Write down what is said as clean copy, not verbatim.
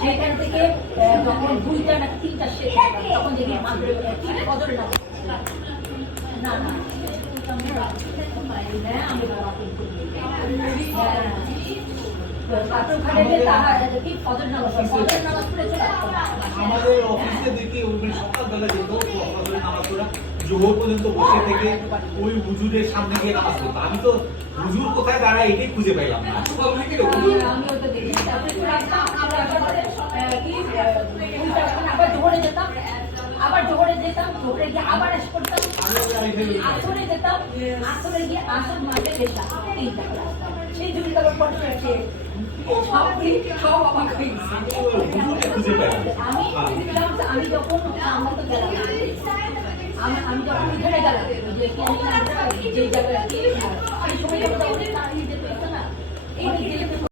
সেখান থেকে যখন 2টা না 3টা শেষ তখন দেখি মাগরিব ফজর না না না আমি আমাদের অফিসে দেখি সকালবেলা যেত নামাজ পড়া জোহর পর্যন্ত বসে থেকে ওই হুজুরের সামনে গিয়ে নামাজ পড়তো। আমি তো হুজুর কোথায় দাঁড়ায় এটাই খুঁজে পাইলাম না। আবার জোহরে যেতাম, জোহরে গিয়ে আবার এসে করতাম, আসরে যেতাম, আসরে গিয়ে আসর মাঝে যেতাম, সেই জুড়িটা পড়তে আমি যখন আমি যখন উঠে গেলাম যে জায়গায় সেই সময়